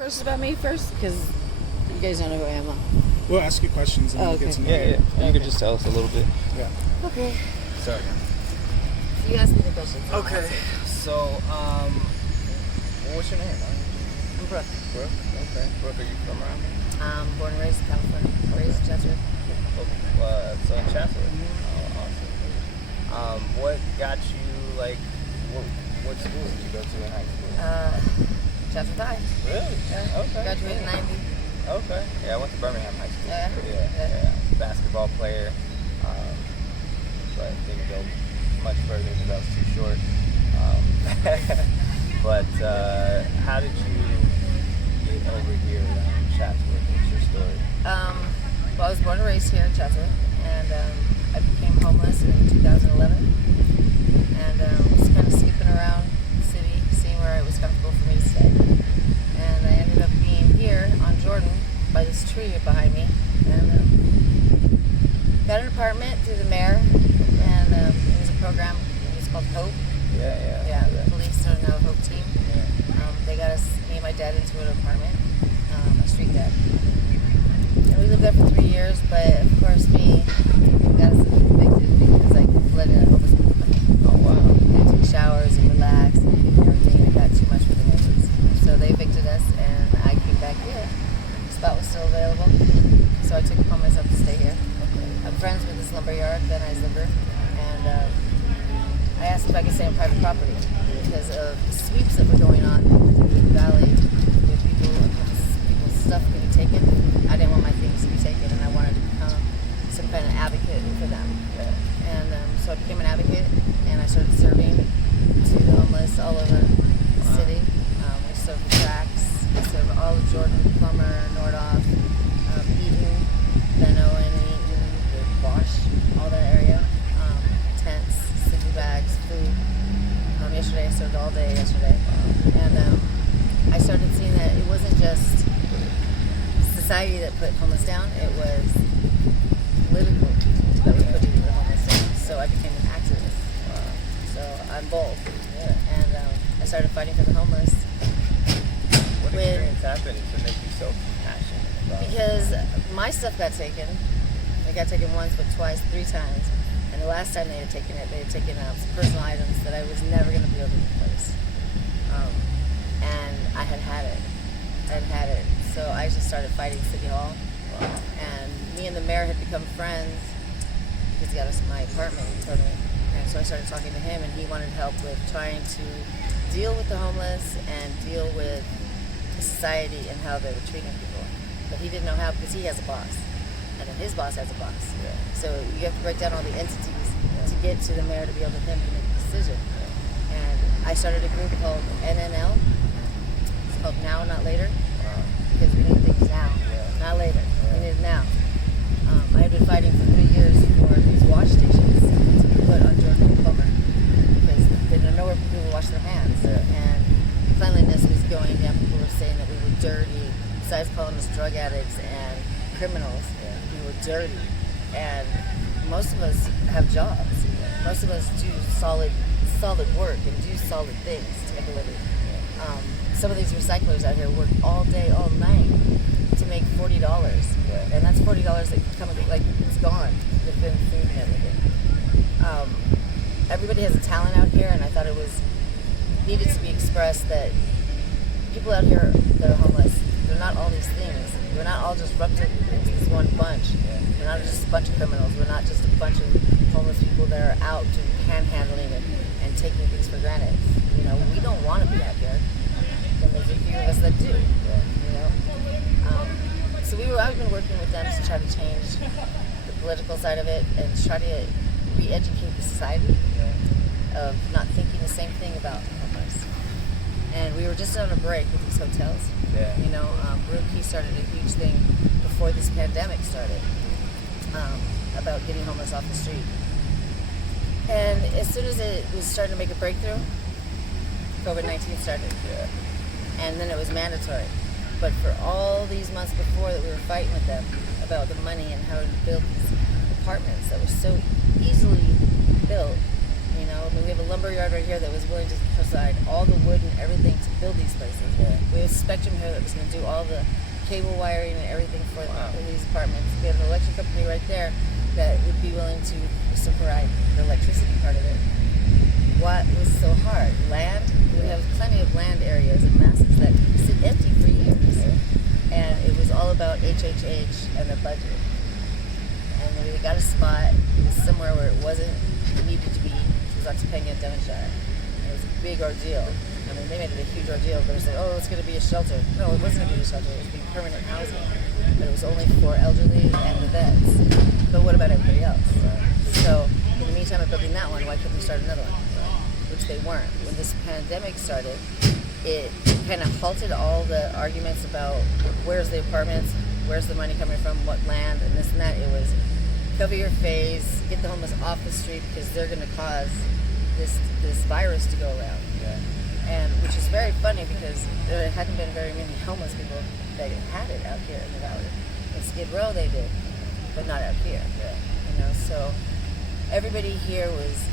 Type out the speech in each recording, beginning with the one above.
First about me first, because you guys don't know who I am. Huh? We'll ask you questions and Oh, we'll okay. get to know Yeah, you. yeah. You could just tell us a little bit. Yeah. Okay. Sorry. You ask me the questions. Okay. So, what's your name? I'm Brooke. Brooke. Okay. Brooke, are you from around here? Born and raised in California. Raised in Chester. So in Chatsworth. Mm-hmm. Oh, awesome. What got you what schools did you go to in high school? Chester 5. Really? Yeah. Okay. Graduated in 90. Okay. Yeah, I went to Birmingham High School. Yeah. Basketball player, but didn't go much further because I was too short. But how did you get over here around Chatsworth? What's your story? Well, I was born and raised here in Chatsworth, and I became homeless in 2011, and was kind of skipping around the city, seeing where it was comfortable for me to stay. And I ended up being here on Jordan by this tree behind me, and got an apartment through the mayor, and it was a program. It was called Hope. Yeah. The police don't know Hope team. They got us, me and my dad, into an apartment, a street dad. And we lived there for 3 years, but of course me got us evicted because I let in a homeless people. Oh wow. And take showers and relax and everything. It got too much for the neighbors. So they evicted us, and I came back here. The spot was still available, so I took it upon myself to stay here. I'm friends with this lumberyard, Ben Eislinger, and I asked if I could stay on private property because of the sweeps that were going on through the valley with people's stuff being taken. I didn't want my things to be taken, and I wanted to become some kind of advocate for them. And so I became an advocate, and I started serving to the homeless all over the city. We serve the tracks, we serve all of Jordan, Plummer, Nordoff, Eaton, Ben Owen, Eaton, Wash, all that area. Tents, sleeping bags, food. Yesterday I served all day yesterday. And I started seeing that it wasn't just society that put homeless down, it was political that was putting the homeless down. So I became an activist. So I'm bold. And I started fighting for the homeless. What experience happened to make you so passionate about it? Because my stuff got taken. It got taken once, but twice, 3 times. And the last time they had taken it, they had taken out some personal items that I was never going to be able to replace. And I had it. So I just started fighting City Hall. And me and the mayor had become friends because he got us my apartment for me. And so I started talking to him, and he wanted help with trying to deal with the homeless and deal with society and how they were treating people. But he didn't know how because he has a boss. And then his boss has a boss. So you have to break down all the entities to get to the mayor to be able to him to make a decision. And I started a group called NNL. It's called Now, Not Later. Because we need things now, not later. We need it now. I had been fighting for 3 years for these wash stations to be put on Jordan and Plummer because they didn't know where people would wash their hands. And cleanliness was going down. People were saying that we were dirty, besides calling us drug addicts and criminals. We were dirty. And most of us have jobs. Most of us do solid work and do solid things to make a living. Some of these recyclers out here work all day, all night to make $40. And that's $40 that come like it's gone. They've been food and everything. Everybody has a talent out here, and I thought it was needed to be expressed that people out here that are homeless, they're not all these things. We're not all just lumped into this one bunch. We're not just a bunch of criminals. We're not just a bunch of homeless people that are out doing panhandling and taking things for granted. You know, we don't want to be out here. And there's a few of us that do. You know. So I've been working with them to try to change the political side of it and try to re-educate the society of not thinking the same thing about homeless. And we were just on a break with these hotels. You know, Brooke, he started a huge thing before this pandemic started about getting homeless off the street. And as soon as it was starting to make a breakthrough, COVID-19 started. And then it was mandatory. But for all these months before that we were fighting with them about the money and how to build these apartments that were so easily built, You know, I mean, we have a lumber yard right here that was willing to provide all the wood and everything to build these places. Yeah. We have Spectrum here that was going to do all the cable wiring and everything for Wow. these apartments. We have an electric company right there that would be willing to provide the electricity part of it. What was so hard? Land. We have plenty of land areas and masses that sit empty for years. And it was all about HHH and the budget. And then we got a spot. It was somewhere where it wasn't needed to be. It was Oxapenga, Devonshire. And it was a big ordeal. I mean, they made it a huge ordeal. They said, oh, it's going to be a shelter. No, it wasn't going to be a shelter. It was going to be permanent housing. But it was only for elderly and the vets. But what about everybody else? So in the meantime of building that one, why couldn't we start another one? Which they weren't. When this pandemic started, it kind of halted all the arguments about where's the apartments, where's the money coming from, what land, and this and that. It was cover your face, get the homeless off the street because they're going to cause this virus to go around. Yeah. And which is very funny because there hadn't been very many homeless people that had it out here in the valley. In Skid Row they did, but not out here. Yeah. You know, so everybody here was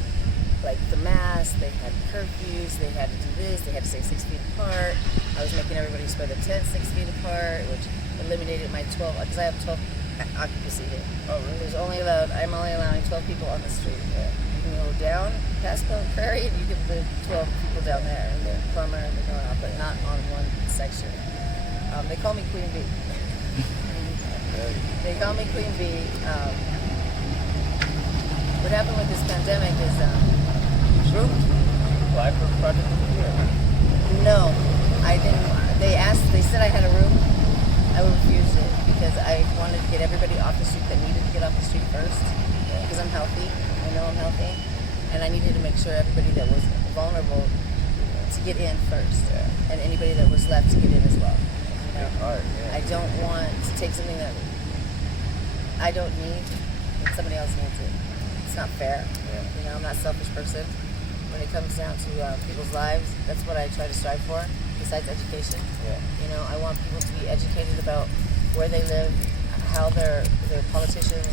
like the mask, they had curfews, they had to do this, they had to stay 6 feet apart. I was making everybody spread their tents 6 feet apart, which eliminated my 12, because I have 12 occupancy here. Oh, really? I'm only allowing 12 people on the street. Yeah. You can go down past Pelham Prairie and you can put 12 people down there, and the plumber and the going out, but not on one section. They call me Queen Bee. They call me Queen Bee. What happened with this pandemic is room. Apply for a project here. No, I didn't. They said I had a room. I refused it because I wanted to get everybody off the street that needed to get off the street first. Because I'm healthy. I know I'm healthy. And I needed to make sure everybody that was vulnerable to get in first. Yeah. And anybody that was left to get in as well. You know? Hard, yeah. I don't want to take something that I don't need and somebody else needs it. It's not fair. Yeah. You know, I'm not a selfish person. When it comes down to people's lives, that's what I try to strive for, besides education. Yeah. You know, I want people to be educated about where they live, how their politicians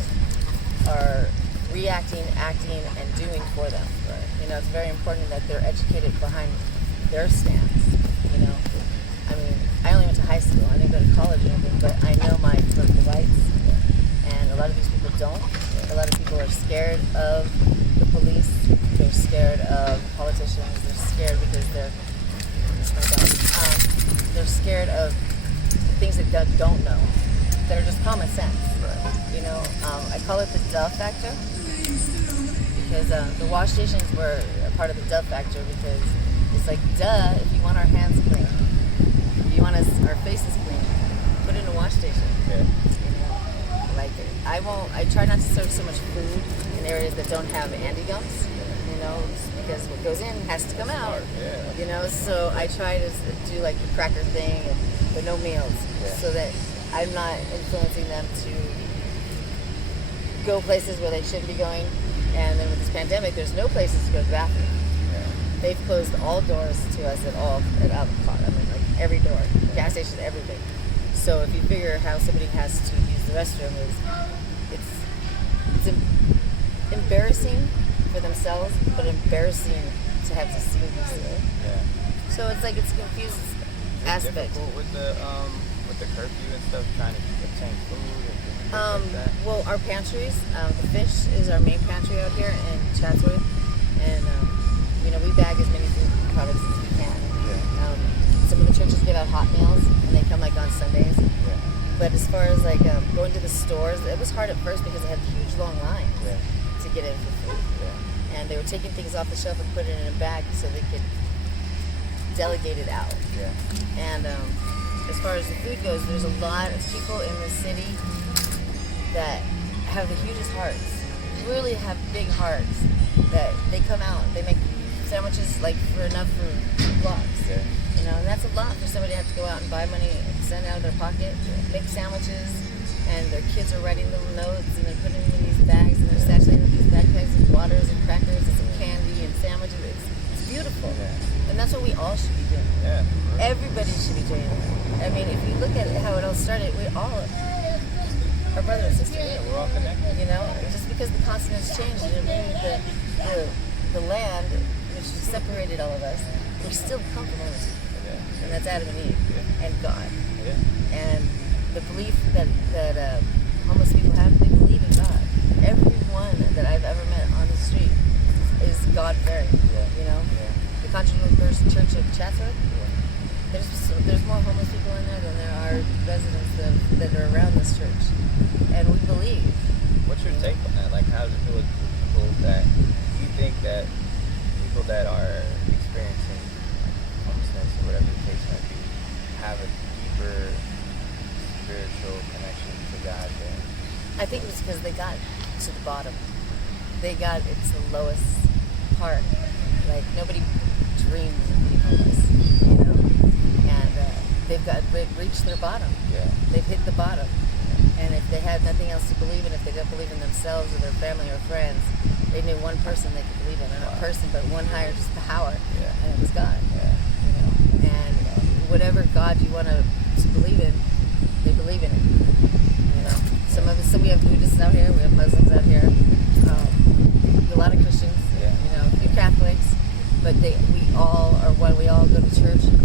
are reacting, acting, and doing for them. Right. You know, it's very important that they're educated behind their stance. You know, I mean, I only went to high school. I didn't go to college or anything, but I know my political rights. And a lot of these people don't. A lot of people are scared of the police. They're scared of politicians. They're scared because they're scared of things that they don't know. That are just common sense. Right. You know, I call it the duh factor because the wash stations were a part of the duh factor because it's like, duh, if you want our hands clean, if you want our faces clean, put it in a wash station. Yeah. You know, like I try not to serve so much food in areas that don't have anti-gums, you know, because what goes in has to come out. Yeah. You know, so I try to do like the cracker thing, but no meals, so that I'm not influencing them to go places where they shouldn't be going. And then with this pandemic, there's no places to go to the bathroom. Yeah. They've closed all doors to us at Avocado. I mean, like every door, gas station, everything. So if you figure how somebody has to use the restroom, it's embarrassing for themselves, but embarrassing to have to see these things. Yeah. So it's like it's a confused aspect. Difficult with the curfew and stuff, trying to obtain food and things like that. Well, our pantries, the fish is our main pantry out here in Chatsworth, and you know, we bag as many food products as we can. Yeah. Some of the churches give out hot meals, and they come like on Sundays. Yeah. But as far as like going to the stores, it was hard at first because they had huge long lines Yeah. to get in for food, Yeah. and they were taking things off the shelf and putting it in a bag so they could delegate it out. Yeah. And as far as the food goes, there's a lot of people in the city that have the hugest hearts, really have big hearts, that they come out, they make sandwiches like for enough for 2 blocks. Yeah. You know, and that's a lot for somebody to have to go out and buy money and send out of their pocket, make sandwiches, and their kids are writing little notes and they're putting them in these bags and they're saturating these backpacks with waters and crackers and some candy and sandwiches. It's beautiful. Yeah. And that's what we all should be doing. Yeah. Everybody should be doing it. I mean, if you look at how it all started, we all are brother and sister. Yeah, we're all connected. You know, just because the continents changed, it didn't mean the the land, which separated all of us, we still come from homeless people. Yeah. And that's Adam and Eve and God. Yeah. And the belief that homeless people have, they believe in God. Everyone that I've ever met on the street is God-fearing. Yeah. You know? Yeah. The Continental First Church of Chatsworth, there's more homeless people in there than there are residents that are around this church. And we believe. What's your take on that? Like, how does it feel with people that you think that people that are experiencing homelessness or whatever the case might be have a deeper spiritual connection to God than? I think it's because they got to the bottom. It's the lowest part. Like, nobody dreams of being homeless, you know? And they've reached their bottom. Yeah. They've hit the bottom. And if they had nothing else to believe in, if they didn't believe in themselves or their family or friends, they knew one person they could believe in. Or not a person, but one higher power. Yeah. And it was God. Yeah. You know? And whatever God you want to believe in, they believe in it. You know? So we have Buddhists out here, we have Muslims out here, a lot of Christians, Yeah. you know, a few Catholics, but we all are one. We all go to church, and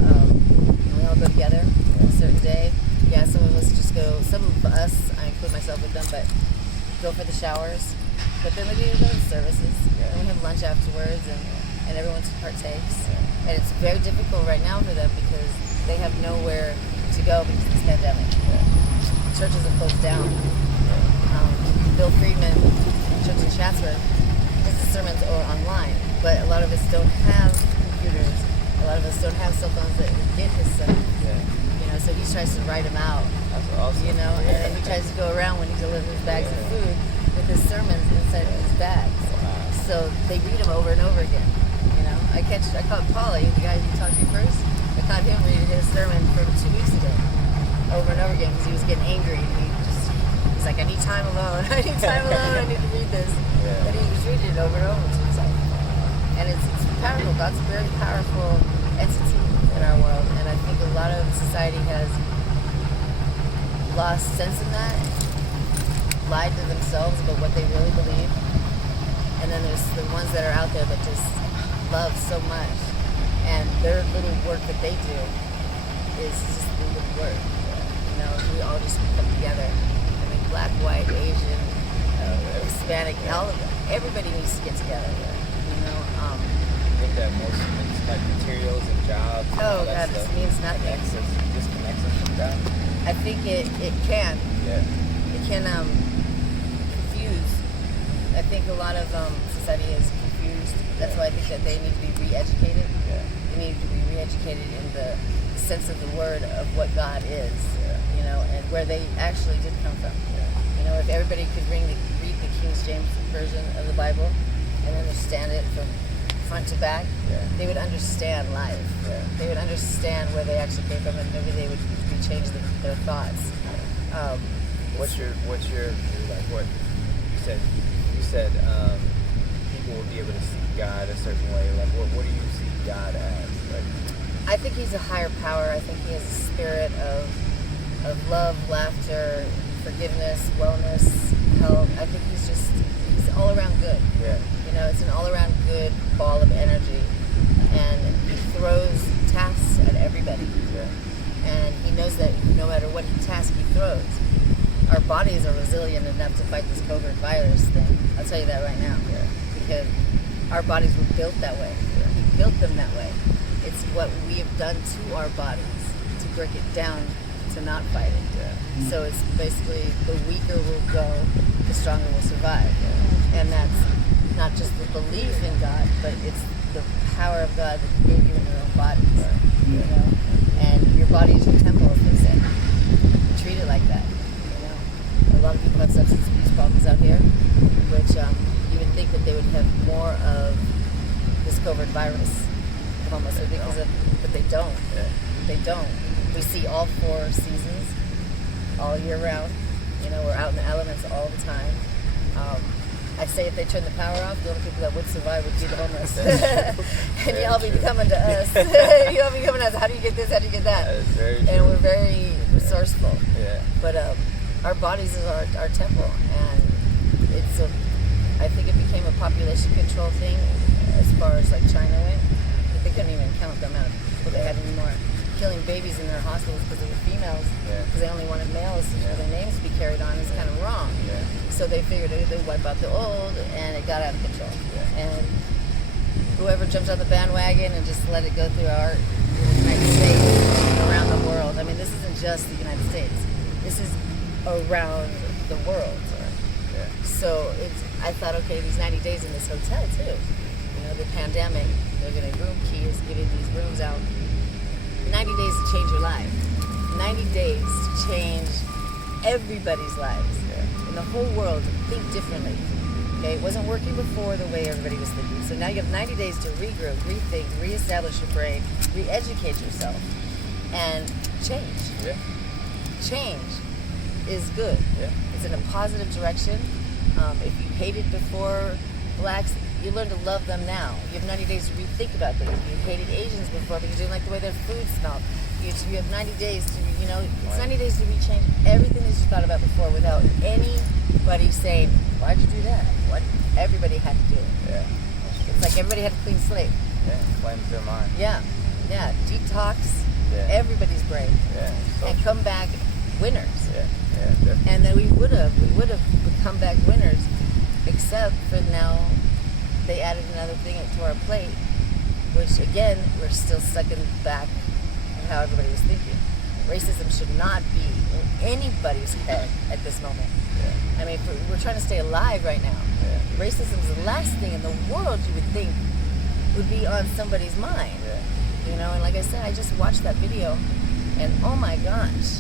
we all go together on a certain day. Yeah, some of us just go. Some of us, I include myself with them, but go for the showers. But then we do go to services, and we have lunch afterwards, and everyone partakes. And it's very difficult right now for them because they have nowhere to go because of this pandemic. Churches are closed down. Bill Friedman, Church in Chatsworth, his sermons are online, but a lot of us don't have computers. A lot of us don't have cell phones that would get his sermon. Yeah. You know, so he tries to write them out. That's awesome. You know, and then he tries to go around when he delivers bags of food with his sermons inside of his bags. Wow. So they read them over and over again. You know, I caught Paulie, the guy you talked to first. I caught him reading his sermon from 2 weeks ago, over and over again, because he was getting angry. And he's like, I need time alone. I need time alone. I need to read this. Yeah. But he was reading it over and over to himself. And it's powerful. God's a very powerful entity in our world. And I think a lot of society has lost sense in that, lied to themselves about what they really believe. And then there's the ones that are out there that just love so much. And their little work that they do is just a little work. You know, we all just come together. I mean, black, white, Asian, Hispanic, everybody needs to get together. You know. I think that most of it's like materials and jobs. And all that God, stuff this means nothing. Disconnects us from God. I think it can. Yeah. It can confuse. I think a lot of society is confused. That's why I think that they need to be re-educated. Yeah. They need to be re-educated in the sense of the word of what God is. Yeah. You know, and where they actually did come from. Yeah. You know, if everybody could read the King James version of the Bible and understand it from front to back, they would understand life. Yeah. They would understand where they actually came from, and maybe they would change their thoughts. What's your like what you said people will be able to see God a certain way. Like what do you see God as? Like, I think he's a higher power. I think he has a spirit of love, laughter, forgiveness, wellness, health. I think he's all around good. Yeah. You know, it's an all around good ball of energy, and he throws tasks at everybody. Yeah. And he knows that no matter what task he throws, our bodies are resilient enough to fight this COVID virus thing. I'll tell you that right now. Yeah. Because our bodies were built that way. Yeah. He built them that way. It's what we have done to our bodies to break it down to not fight it. Yeah. So it's basically the weaker will go, the stronger will survive. Yeah. And that's not just the belief in God, but it's the power of God that He gave you in your own bodies. Right. You know? And your body is your temple, as they say. Treat it like that. You know? A lot of people have substance abuse problems out here, which you would think that they would have more of this COVID virus almost because of, but they don't. Yeah. They don't. We see all 4 seasons all year round. You know, we're out in the elements all the time. I say if they turn the power off, the only people that would survive would be the homeless. And y'all be coming to us. Y'all be coming to us. How do you get this? How do you get that? That is very true. And we're very resourceful. Yeah. But our bodies is our temple, and it's I think it became a population control thing as far as like China went. But they couldn't even count the amount of people they had anymore. Killing babies in their hospitals because they were females, because they only wanted males for their names to be carried on is kind of wrong. So they figured they'd wipe out the old, and it got out of control. And whoever jumped on the bandwagon and just let it go through our United States and around the world. I mean, this isn't just the United States. This is around the world. So I thought, okay, these 90 days in this hotel too. You know, the pandemic, they're getting room keys, giving these rooms out. 90 days to change your life. 90 days to change everybody's lives. In the whole world, to think differently. Okay, it wasn't working before the way everybody was thinking. So now you have 90 days to regroup, rethink, reestablish your brain, re-educate yourself, and change. Change is good. It's in a positive direction. If you hated before blacks, you learn to love them now. You have 90 days to rethink about things. You hated Asians before because you didn't like the way their food smelled. You have 90 days to, it's 90 days to rechange everything that you thought about before without anybody saying, why'd you do that? What? Everybody had to do it. It's like everybody had a clean slate. Cleanse their mind. Detox everybody's brain. And come back winners. And then we would have come back winners, except for now they added another thing to our plate, which again, we're still stuck in back of how everybody was thinking. Racism should not be in anybody's head at this moment. I mean, we're trying to stay alive right now. Racism is the last thing in the world you would think would be on somebody's mind. And like I said, I just watched that video, and oh my gosh,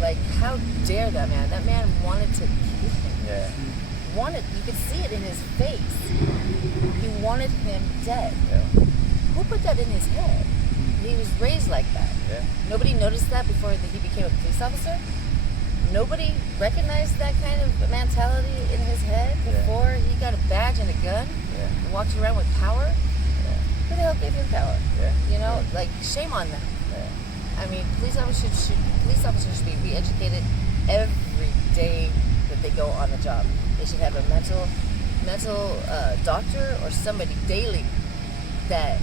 like how dare that man? That man wanted to kill him. You could see it in his face. He wanted him dead. Who put that in his head? He was raised like that. Nobody noticed that before he became a police officer. Nobody recognized that kind of mentality in his head before he got a badge and a gun and walked around with power. Who the hell gave him power? Like shame on them. I mean, police officers should be re-educated every day that they go on the job. They should have a mental doctor or somebody daily that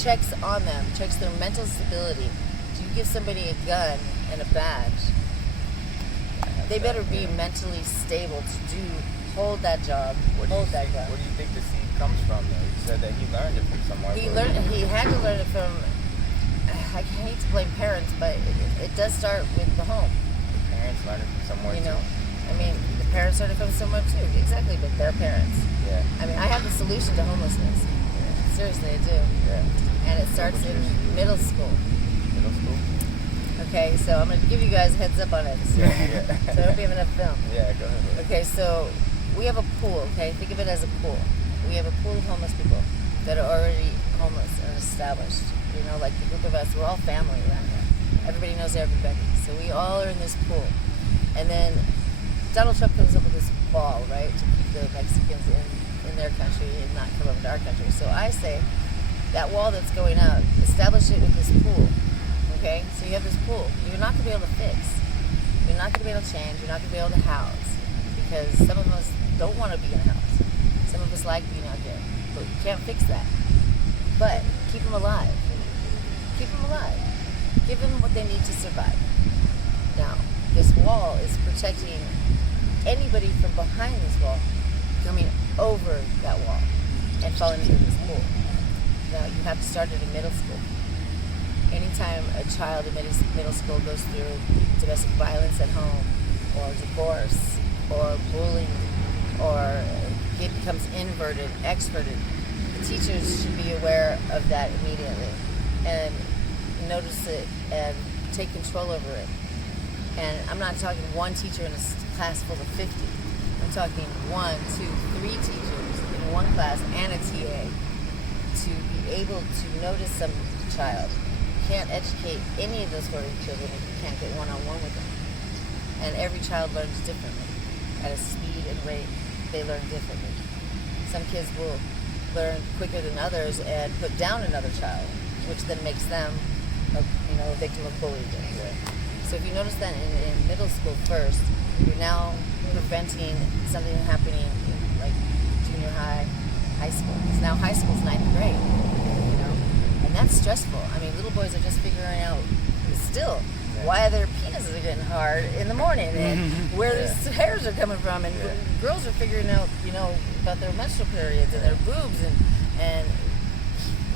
checks on them, checks their mental stability. If you give somebody a gun and a badge, they better be mentally stable to hold that job, hold that gun. Where do you think the seed comes from, though? You said that he learned it from somewhere. He had to learn it from, I hate to blame parents, but it does start with the home. The parents learn it from somewhere, too. I mean, the parents learn it from somewhere, too. Exactly, but their parents. I mean, I have the solution to homelessness. Seriously, I do. And it starts in middle school. Middle school? Okay, so I'm going to give you guys a heads up on it. So I hope you have enough film. Go ahead. Okay, so we have a pool, okay? Think of it as a pool. We have a pool of homeless people that are already homeless and established. Like the group of us, we're all family around here. Everybody knows everybody. So we all are in this pool. And then Donald Trump comes up with this ball, right, to keep the Mexicans in their country and not come over to our country. So I say, that wall that's going up, establish it with this pool, okay? So you have this pool. You're not going to be able to fix. You're not going to be able to change. You're not going to be able to house. Because some of us don't want to be in a house. Some of us like being out there. But you can't fix that. But keep them alive. Keep them alive. Give them what they need to survive. Now, this wall is protecting anybody from behind this wall coming over that wall and falling into this pool. Now, you have to start it in middle school. Anytime a child in middle school goes through domestic violence at home, or divorce, or bullying, or a kid becomes inverted, extroverted, the teachers should be aware of that immediately and notice it and take control over it. And I'm not talking one teacher in a class full of 50. I'm talking 1, 2, 3 teachers in one class and a TA to be able to notice some child. You can't educate any of those 40 children if you can't get one-on-one with them. And every child learns differently. At a speed and rate, they learn differently. Some kids will learn quicker than others and put down another child, which then makes them a victim of bullying. So if you notice that in middle school first, you're now preventing something happening like junior high, high school. Because now high school's 9th grade, you know, and that's stressful. I mean, little boys are just figuring out still why their penises are getting hard in the morning and where these hairs are coming from, and girls are figuring out, you know, about their menstrual periods and their boobs and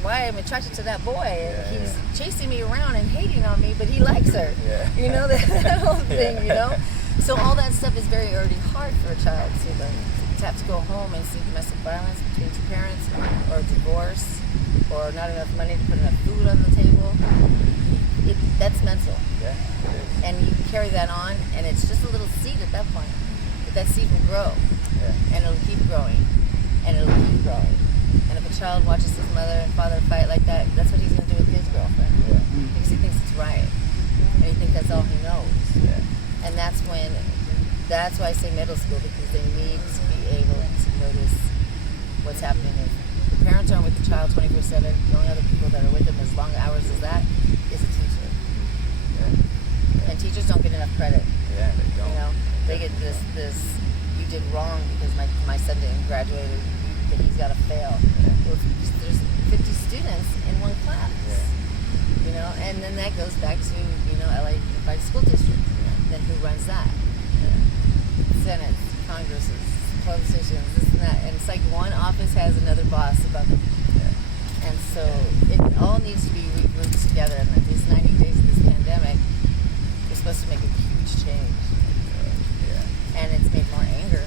why I'm attracted to that boy. And he's chasing me around and hating on me, but he likes her. You know, that whole thing, you know? So all that stuff is very already hard for a child to learn. To have to go home and see domestic violence between two parents, or divorce, or not enough money to put enough food on the table. That's mental. Yeah, it is. And you carry that on, and it's just a little seed at that point. But that seed will grow, and it'll keep growing, and it'll keep growing. And if a child watches his mother and father fight like that, that's what he's going to do with his girlfriend. Because he thinks it's right. And he thinks that's all he knows. And that's why I say middle school, because they need to be able to notice what's happening. If the parents aren't with the child 24/7, the only other people that are with them as long hours as that is a teacher. And teachers don't get enough credit. Yeah, they don't. You know, they get this you did wrong because my son didn't graduate, that he's got to fail. Well, there's 50 students in one class. You know, and then that goes back to, you know, LA Unified School District. Then who runs that? Senates, Congresses, club stations, this and that. And it's like one office has another boss above them. And so it all needs to be regrouped together. And like these 90 days of this pandemic is supposed to make a huge change. And it's made more anger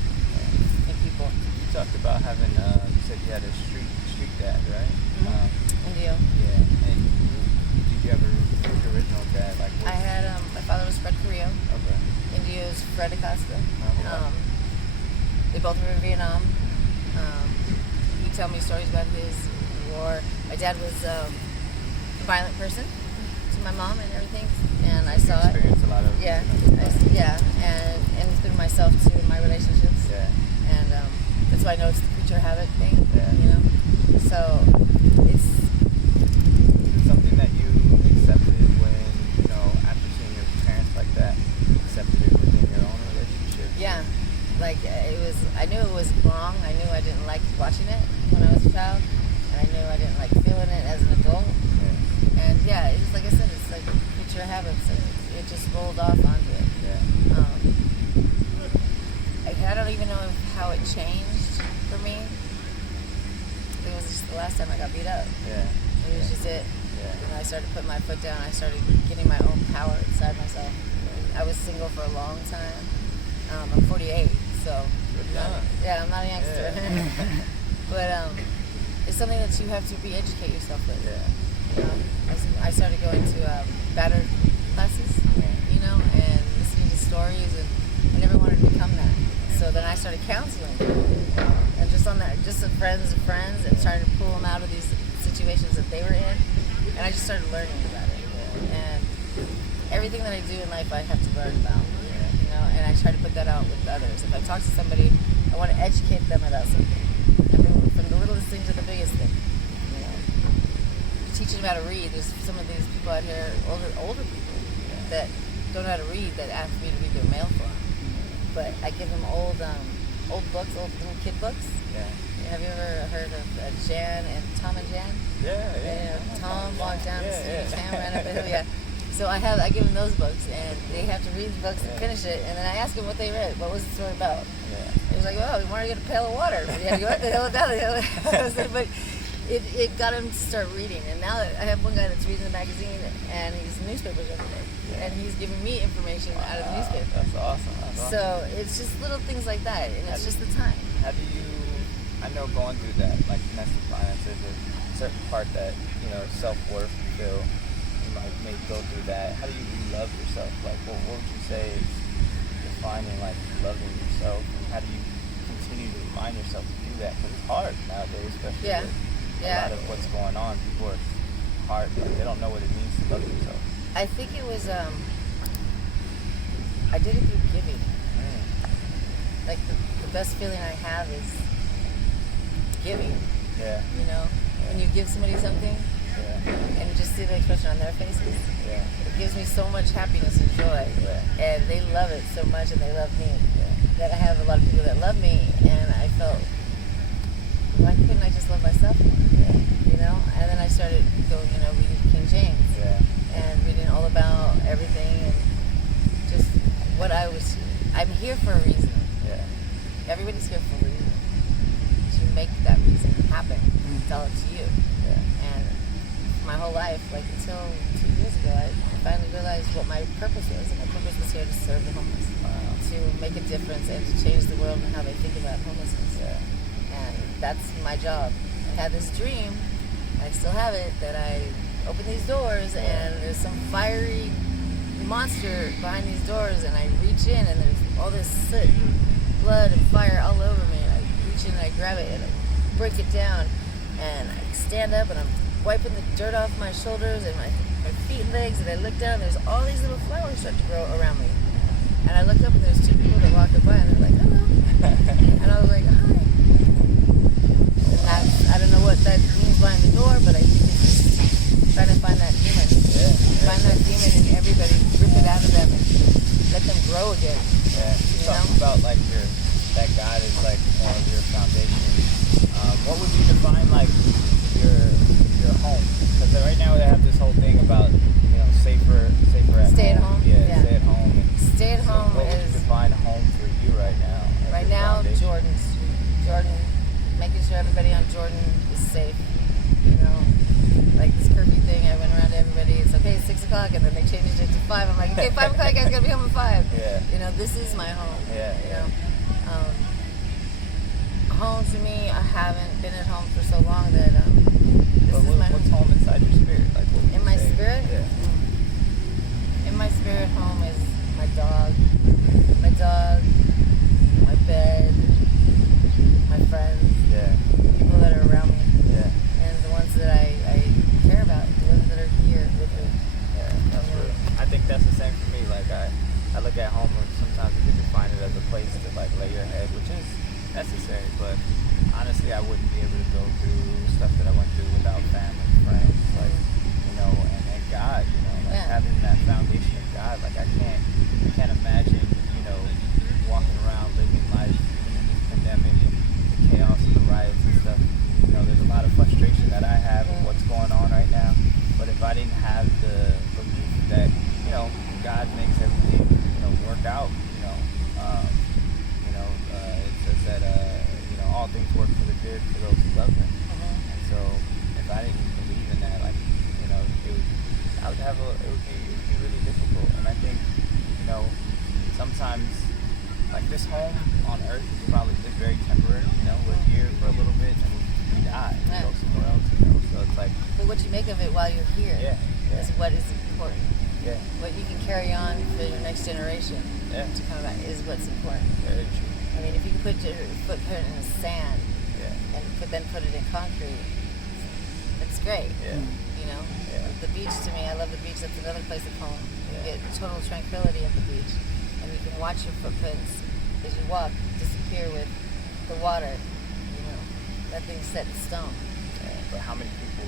in people. You talked about having, you said you had a street dad, right? Indio. Yeah. And did you ever, who was your original dad? Like, I had, my father was Fred Carrillo. Okay. Indio's Fred Acosta. They both were in Vietnam. He tell me stories about his war. My dad was a violent person to my mom and everything, and I saw it. Experienced a lot of and through myself too in my relationships. And that's why I know it's the creature habit thing. You know, so it's something that you accepted when, you know, after seeing your parents like that, accepted it within your own relationship. Yeah, like it was. I knew it was wrong. I knew I didn't like watching it when I was a child, and I knew I didn't like feeling it as an adult. And it was like I said, it's like creature habits. It just rolled off onto it. I don't even know how it changed for me. It was just the last time I got beat up. It was just it. And I started putting my foot down. I started getting my own power inside myself. I was single for a long time. I'm 48, so I'm not a youngster. But it's something that you have to re-educate yourself with. You know, I started going to battered classes, you know, and listening to stories, and I never wanted to become that. So then I started counseling, and just on that, just friends of friends, and started to pull them out of these situations that they were in, and I just started learning about it. And everything that I do in life, I have to learn about, you know, and I try to put that out with others. If I talk to somebody, I want to educate them about something, from the littlest thing to the biggest thing. You know, teaching them how to read. There's some of these people out here, older people, that don't know how to read, that ask me to read their mail for them. But I give them old books, old little kid books. Have you ever heard of Jan and Tom and Jan? Tom walked down the street, Jan ran up the hill. So I give them those books, and they have to read the books and finish it. And then I ask them what they read. What was the story about? It was like, we wanted to get a pail of water. But you had to go up the hill and down the hill. But it got him to start reading. And now I have one guy that's reading the magazine, and he's newspapers every day. And he's giving me information out of the newspaper. That's awesome. So it's just little things like that, and it's just the time. How do you, I know going through that, like domestic violence, there's a certain part that, you know, self-worth, you feel, you may go through that. How do you love yourself? Like, what would you say is defining, like, loving yourself? And how do you continue to remind yourself to do that? Because it's hard nowadays, especially with a lot of what's going on. People are hard, like, they don't know what it means to love themselves. I think it was, I did it through giving. Like, the best feeling I have is giving. You know, when you give somebody something, and you just see the expression on their faces, it gives me so much happiness and joy. And they love it so much, and they love me. That I have a lot of people that love me, and I felt why couldn't I just love myself more? Yeah. You know? And then I started going, reading King James. Yeah. And reading all about everything and just what I'm here for a reason. Yeah. Everybody's here for a reason. To make that reason happen. It's all up to you. Yeah. And my whole life, like until 2 years ago, I finally realized what my purpose was. And my purpose was here to serve the homeless. Wow. To make a difference and to change the world and how they think about homelessness. Yeah. And that's my job. I had this dream, I still have it, that I open these doors and there's some fiery monster behind these doors, and I reach in and there's all this soot, blood and fire all over me, and I reach in and I grab it and I break it down, and I stand up and I'm wiping the dirt off my shoulders and my feet and legs, and I look down and there's all these little flowers start to grow around me. And I look up and there's two people that walk by and they're like, hello. And I was like, hi. And I don't know what that means behind the door, but I think it's just trying to find that demon. Yeah. Find that demon in everybody, rip it out of them and let them grow again. Yeah. You know? talk about like that God is like one of your foundations. What would you define like your home? Because right now they have this whole thing about safer at Stay at home. home? Yeah, Yeah. stay at home. Stay at home What would you is define home for you right now? as right your now foundation? Jordan, making sure everybody on Jordan is safe. Like this curfew thing, I went around to everybody. It's okay, it's 6 o'clock, and then they changed it to 5. I'm like, okay, 5 o'clock, guys gotta be home at 5. Yeah. This is my home. Yeah. Home to me, I haven't been at home for so long that this is my What's home. home inside your spirit? Like what would In you my say? spirit? Yeah. In my spirit, home is my dog, my bed, my friends, Yeah. people that are around me, Yeah. and the ones that I care about, the ones that are here with me. Yeah, that's real. I think that's the same for me. Like I look at home and sometimes you can define it as a place to like lay your head, which is necessary, but honestly I wouldn't be able to go through stuff that I went through without family, friends, like, and God, like Yeah. having that foundation of God. Like I can't imagine, walking around living life even in this pandemic and the chaos of the riots and stuff. There's a lot of frustration that I have with what's going on right now. But if I didn't have the belief that, God makes everything, work out, it says that, all things work for the good for those who love Him. And so if I didn't believe in that, like, it would be really difficult. And I think, sometimes, like this home on earth is probably just very temporary. We're here for a little bit and we die. We go somewhere else. So it's like. But what you make of it while you're here is what is important. Yeah. What you can carry on for your next generation to come back is what's important. Very true. I mean, if you can put your footprint in the sand and then put it in concrete, it's great. Yeah. Yeah. The beach, to me, I love the beach. That's another place of home. You get total tranquility at the beach, and you can watch your footprints as you walk disappear with the water. That thing's set in stone. Yeah, but how many people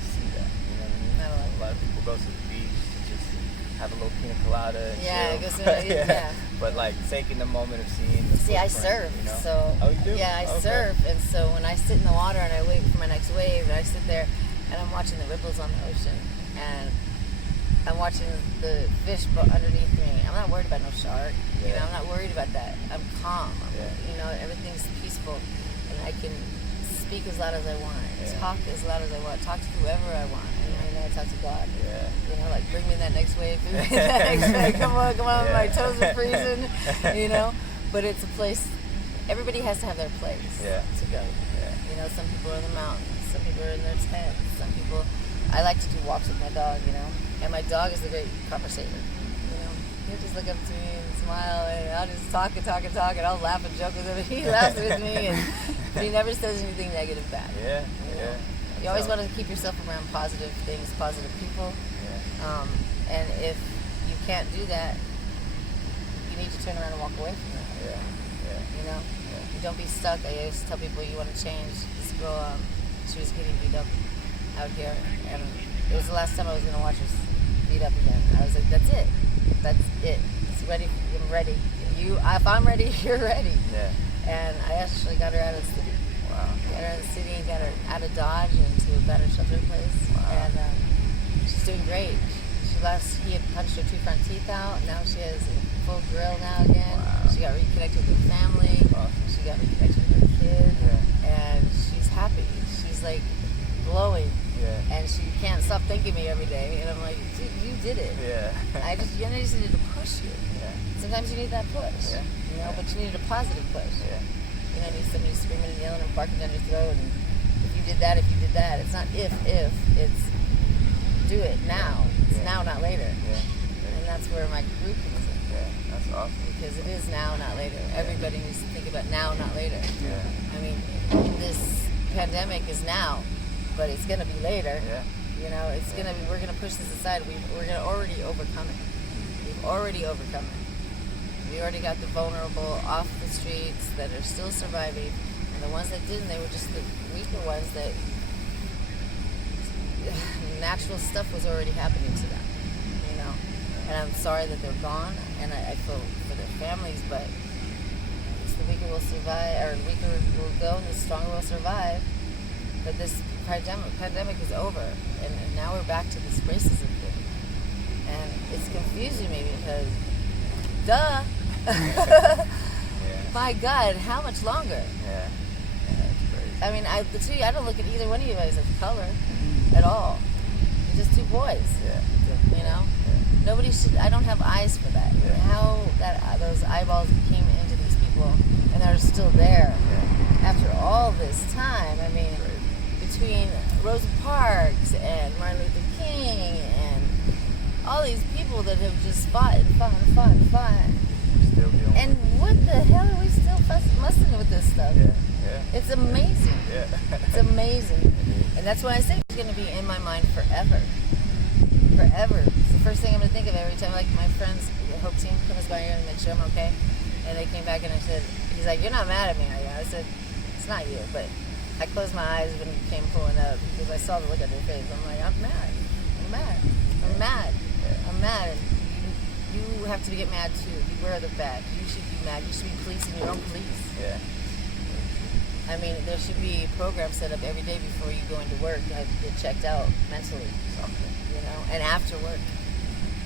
see that? You know what I mean? Not a lot. A lot of people go to the beach to just have a little pina colada and chill. But like taking the moment of seeing the See, I footprint, surf, so oh, you do? Yeah, I Okay. surf, and so when I sit in the water and I wait for my next wave, and I sit there and I'm watching the ripples on the ocean, and I'm watching the fish underneath me. I'm not worried about no shark. I'm not worried about that. I'm calm. Everything's peaceful, and I can speak as loud as I want, talk as loud as I want, talk to whoever I want. I talk to God. Yeah. Like bring me that next wave, bring me that next wave. Come on, my toes are freezing. But it's a place. Everybody has to have their place to go. Yeah. Some people are in the mountains, some people are in their tents, some people. I like to do walks with my dog, and my dog is a great conversator. He'll just look up to me and smile, and I'll just talk, and I'll laugh and joke with him, and he laughs with me, but he never says anything negative back. Yeah. You always want to keep yourself around positive things, positive people. Yeah. And if you can't do that, you need to turn around and walk away from that. Yeah. You don't be stuck. I used to tell people you want to change. This girl, she was getting beat up out here, and it was the last time I was going to watch her beat up again. I was like, that's it. It's ready. I'm ready. If I'm ready, you're ready. Yeah. And I actually got her out of the city. Wow. Wow. Got her out of the city and got her out of Dodge into a better shelter place. Wow. And she's doing great. He had punched her 2 front teeth out. Now she has a full grill now again. Wow. She got reconnected with her family. Awesome. She got reconnected with her kid. Yeah. And she's happy. She's like glowing. Yeah. And she can't stop thanking me every day. And I'm like, dude, you did it. Yeah. You just needed to push you. Yeah. Sometimes you need that push. Yeah. You know, but you needed a positive push. Yeah. You know, need somebody screaming and yelling and barking down your throat. And if you did that, it's not if, it's do it now. It's now, not later. Yeah. And that's where my group comes in. Yeah. That's awesome. Because it is now, not later. Everybody needs to think about now, not later. Yeah. I mean, this pandemic is now, but it's going to be later. Yeah. You know, it's going to be, we're going to push this aside. We're going to already overcome it. We've already overcome it. We already got the vulnerable off the streets that are still surviving. And the ones that didn't, they were just the weaker ones that natural stuff was already happening to them, you know. And I'm sorry that they're gone, and I feel for their families, but it's the weaker will survive, or the weaker will go, and the stronger will survive. But this pandemic is over, and now we're back to this racism thing. And it's confusing me because, duh! Yeah. My God, how much longer? Yeah. That's crazy. I mean, I don't look at either one of you guys as color at all. You're just 2 boys. Yeah. You know? Yeah. Nobody should. I don't have eyes for that. Yeah. How those eyeballs came into these people and they're still there after all this time. I mean, between Rosa Parks and Martin Luther King and all these people that have just fought and fought and fought and fought. Still dealing And what the hell are we still mussing with this stuff? Yeah. Yeah. It's amazing. Yeah. It's amazing. And that's why I say it's going to be in my mind forever. Forever. It's the first thing I'm going to think of every time, like my friends, the Hope team, comes by here and make sure I'm okay. And they came back and I said, he's like, you're not mad at me, are you? I said, it's not you, but I closed my eyes when you came pulling up because I saw the look on your face. I'm like, I'm mad. I'm mad. I'm mad. I'm mad. And you have to get mad too. You wear the badge. You should be mad. You should be policing your own police. Yeah. I mean, there should be programs set up every day before you go into work. You have to get checked out mentally, Something. you know, and after work.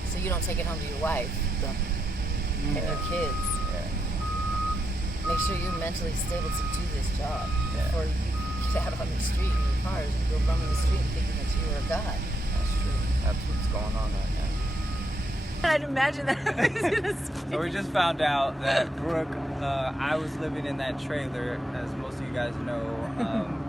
So you don't take it home to your wife and your kids. Yeah. Make sure you're mentally stable to do this job Yeah. before you get out on the street in your cars and go roaming the street thinking that you are a god. That's true. That's what's going on right now. I'd imagine that. So we just found out that Brooke, I was living in that trailer, as most of you guys know,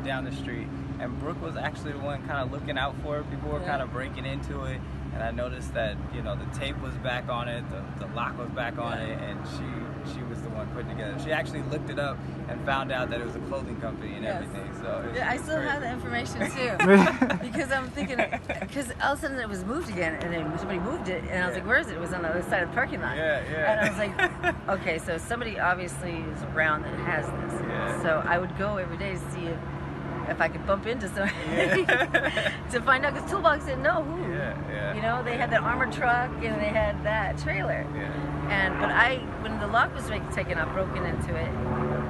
down the street. And Brooke was actually the one kind of looking out for it. People were kind of breaking into it. And I noticed that, you know, the tape was back on it, the lock was back on it, and she was the one putting it together. She actually looked it up and found out that it was a clothing company and everything. So Yeah, I still have the information too. Because I'm thinking, because all of a sudden it was moved again, and then somebody moved it, and I was like, where is it? It was on the other side of the parking lot. Yeah, yeah. And I was like, okay, so somebody obviously is around that has this. Yeah. So I would go every day to see if I could bump into somebody to find out, because Toolbox didn't know who. Yeah, yeah. You know, they had that armored truck and they had that trailer. Yeah. But when the lock was taken off, broken into it,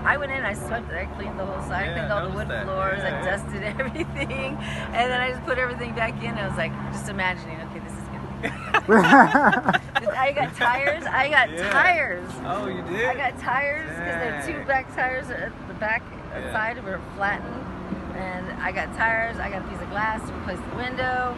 I went in, I swept it, I cleaned the whole side, I cleaned all the wood floors, I dusted everything, and then I just put everything back in. I was like, just imagining, okay, this is gonna be I got tires. Tires. Oh, you did? I got tires because there are 2 black tires at the back side were flattened. And I got tires, I got a piece of glass to replace the window.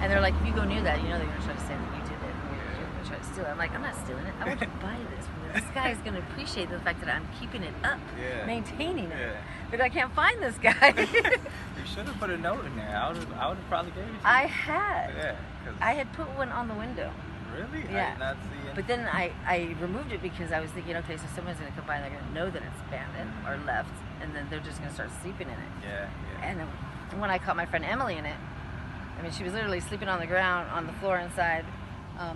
And they're like, if you go near that, you know they're going to try to say that you did it. You're going to try to steal it. I'm like, I'm not stealing it. I want you to buy this. This guy is going to appreciate the fact that I'm keeping it up, maintaining it. Yeah. But I can't find this guy. You should have put a note in there. I would have probably gave it to you. I had. Yeah. I had put one on the window. Really? Yeah. I did not see it. But then I removed it because I was thinking, okay, so someone's going to come by and they're going to know that it's abandoned or left, and then they're just going to start sleeping in it. Yeah, yeah. And when I caught my friend Emily in it, I mean, she was literally sleeping on the ground, on the floor inside.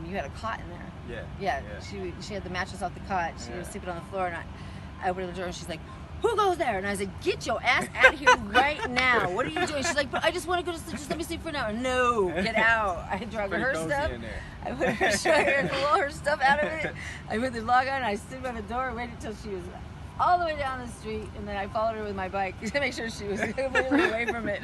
You had a cot in there. Yeah. Yeah. She had the mattress off the cot. She was sleeping on the floor, and I opened the door, and she's like, who goes there? And I said, get your ass out of here right now. What are you doing? She's like, but I just want to go to sleep. Just let me sleep for an hour. No, get out. I dragged her stuff. I put her stuff out of it. I put the log on, and I stood by the door and waited until she was all the way down the street, and then I followed her with my bike to make sure she was completely away from it.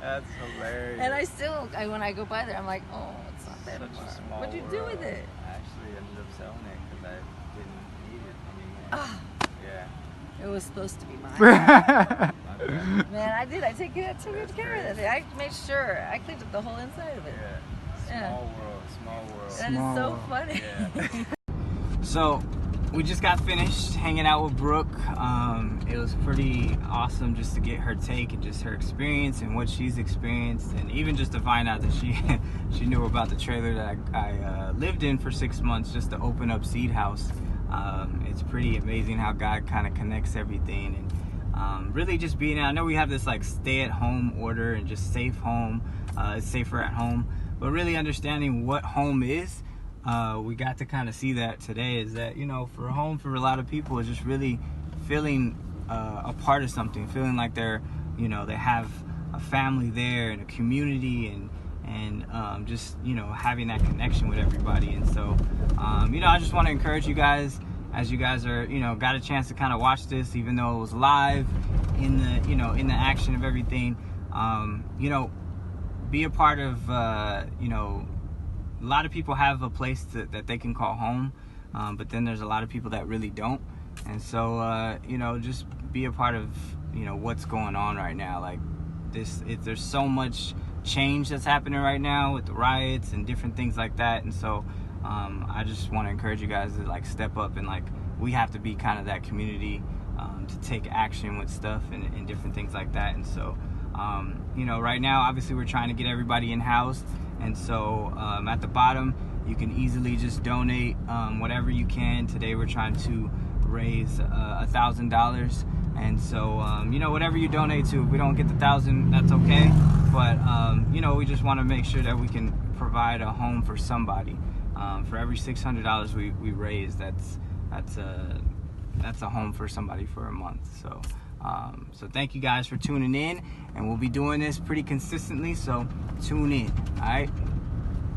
That's hilarious. And I still, when I go by there, I'm like, oh, it's not there Such anymore. a small What'd you do with it? I actually ended up selling it because I didn't need it anymore. Ah, Yeah. it was supposed to be mine. My bad. Man, I did. I took good care of it. I made sure. I cleaned up the whole inside of it. Yeah. Small world. Small world. That is so funny. Yeah. So, we just got finished hanging out with Brooke. It was pretty awesome just to get her take and just her experience and what she's experienced, and even just to find out that she knew about the trailer that I lived in for 6 months just to open up Seed House. It's pretty amazing how God kind of connects everything, and really just being out. I know we have this like stay-at-home order and just safe home. It's safer at home, but really understanding what home is. We got to kind of see that today, is that, you know, for home for a lot of people is just really feeling a part of something, feeling like they're, you know, they have a family there and a community, and just, you know, having that connection with everybody. And so, you know, I just want to encourage you guys, as you guys are, you know, got a chance to kind of watch this, even though it was live in the, you know, in the action of everything, you know, be a part of, you know, a lot of people have a place that they can call home, but then there's a lot of people that really don't. And so, you know, just be a part of, you know, what's going on right now. Like there's so much change that's happening right now with the riots and different things like that. And so, I just want to encourage you guys to like step up, and like we have to be kind of that community to take action with stuff and different things like that. And so, you know, right now, obviously we're trying to get everybody in house. And so at the bottom, you can easily just donate whatever you can. Today we're trying to raise $1,000. And so, you know, whatever you donate to, if we don't get the 1,000, that's okay. But, you know, we just want to make sure that we can provide a home for somebody. For every $600 we raise, that's a home for somebody for a month. So, so thank you guys for tuning in, and we'll be doing this pretty consistently, so tune in. All right.